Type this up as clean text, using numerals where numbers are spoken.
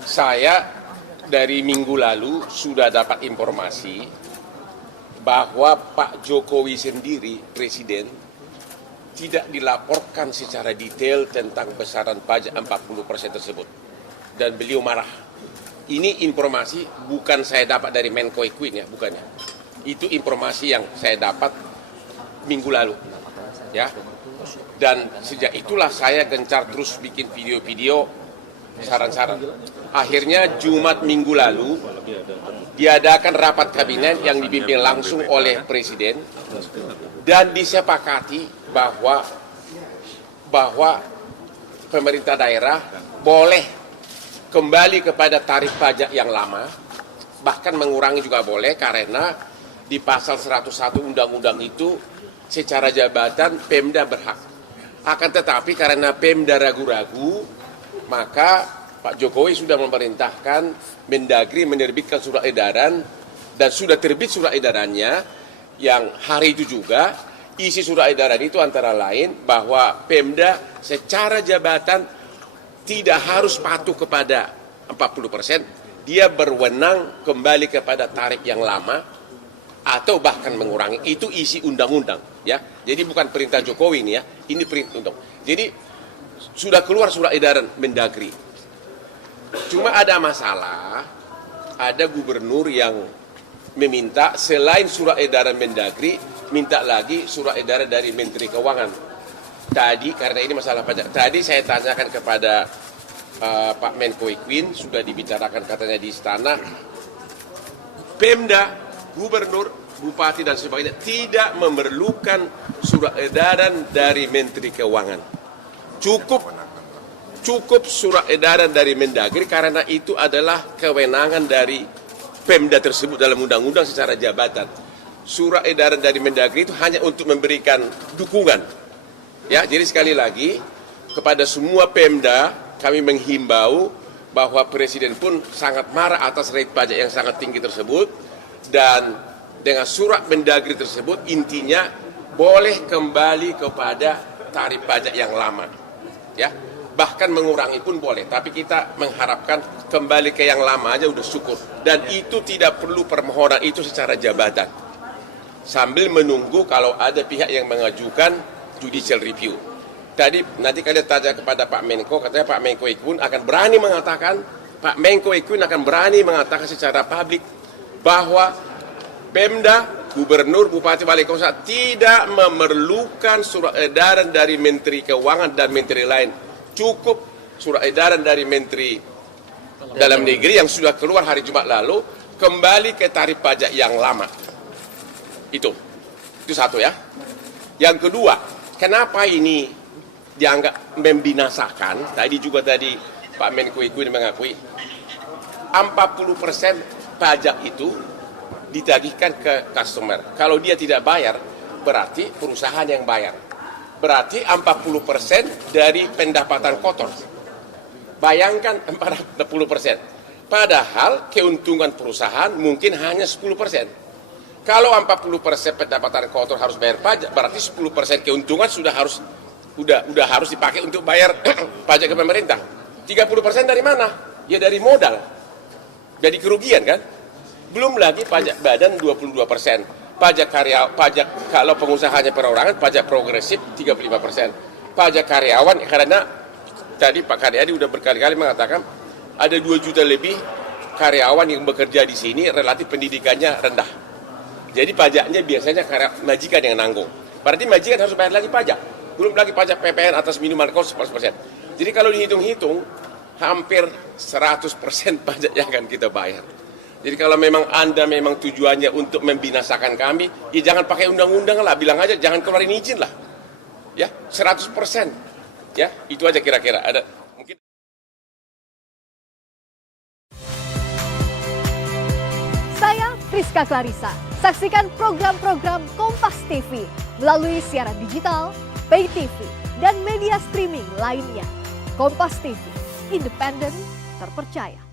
Saya dari minggu lalu sudah dapat informasi bahwa Pak Jokowi sendiri, Presiden, tidak dilaporkan secara detail tentang besaran pajak 40% tersebut. Dan beliau marah. Ini informasi bukan saya dapat dari Menko Equin ya, bukannya. Itu informasi yang saya dapat minggu lalu. Ya. Dan sejak itulah saya gencar terus bikin video-video saran-saran. Akhirnya Jumat minggu lalu diadakan rapat kabinet yang dipimpin langsung oleh Presiden dan disepakati bahwa pemerintah daerah boleh kembali kepada tarif pajak yang lama, bahkan mengurangi juga boleh karena di pasal 101 undang-undang itu secara jabatan Pemda berhak. Akan tetapi karena Pemda ragu-ragu, maka Pak Jokowi sudah memerintahkan Mendagri menerbitkan surat edaran dan sudah terbit surat edarannya yang hari itu juga isi surat edaran itu antara lain bahwa Pemda secara jabatan tidak harus patuh kepada 40%, dia berwenang kembali kepada tarif yang lama atau bahkan mengurangi. Itu isi undang-undang ya. Jadi bukan perintah Jokowi ini ya, ini perintah undang. Jadi sudah keluar surat edaran Mendagri. Cuma ada masalah, ada gubernur yang meminta selain surat edaran Mendagri, minta lagi surat edaran dari Menteri Keuangan. Tadi, karena ini masalah pajak, tadi saya tanyakan kepada Pak Menko Equin, sudah dibicarakan katanya di istana, Pemda, gubernur, bupati dan sebagainya tidak memerlukan surat edaran dari Menteri Keuangan. Cukup surat edaran dari Mendagri karena itu adalah kewenangan dari Pemda tersebut dalam undang-undang secara jabatan. Surat edaran dari Mendagri itu hanya untuk memberikan dukungan. Ya, jadi sekali lagi kepada semua Pemda kami menghimbau bahwa Presiden pun sangat marah atas rate pajak yang sangat tinggi tersebut dan dengan surat Mendagri tersebut intinya boleh kembali kepada tarif pajak yang lama. Ya. Bahkan mengurangi pun boleh, tapi kita mengharapkan kembali ke yang lama aja udah syukur. Dan itu tidak perlu permohonan itu secara jabatan. Sambil menunggu kalau ada pihak yang mengajukan judicial review. Tadi nanti kalian tanya kepada Pak Menko, katanya Pak Menko Equin akan berani mengatakan secara publik bahwa Pemda, Gubernur, Bupati, Wali Kota tidak memerlukan surat edaran dari Menteri Keuangan dan Menteri lain. Cukup surat edaran dari Menteri Dalam Negeri yang sudah keluar hari Jumat lalu kembali ke tarif pajak yang lama. Itu satu ya. Yang kedua, kenapa ini dianggap membinasakan? Tadi Pak Menko Equin mengakui 40% pajak itu ditagihkan ke customer. Kalau dia tidak bayar, berarti perusahaan yang bayar. Berarti 40% dari pendapatan kotor. Bayangkan 40%. Padahal keuntungan perusahaan mungkin hanya 10%. Kalau 40% pendapatan kotor harus bayar pajak, berarti 10% keuntungan sudah harus dipakai untuk bayar pajak ke pemerintah. 30% dari mana? Ya dari modal. Jadi kerugian kan? Belum lagi pajak badan 22%. Pajak kalau pengusahanya perorangan, pajak progresif 35%. Pajak karyawan, karena tadi Pak Karyadi udah berkali-kali mengatakan ada 2 juta lebih karyawan yang bekerja di sini relatif pendidikannya rendah. Jadi pajaknya biasanya majikan yang nanggung. Berarti majikan harus bayar lagi pajak. Belum lagi pajak PPN atas minuman kos 10%. Jadi kalau dihitung-hitung, hampir 100% pajak yang akan kita bayar. Jadi kalau memang Anda memang tujuannya untuk membinasakan kami, ya jangan pakai undang-undang lah, bilang aja jangan keluarin izin lah. Ya, 100%. Ya, itu aja kira-kira. Ada mungkin. Saya Priska Clarissa. Saksikan program-program Kompas TV melalui siaran digital, pay TV, dan media streaming lainnya. Kompas TV, independen, terpercaya.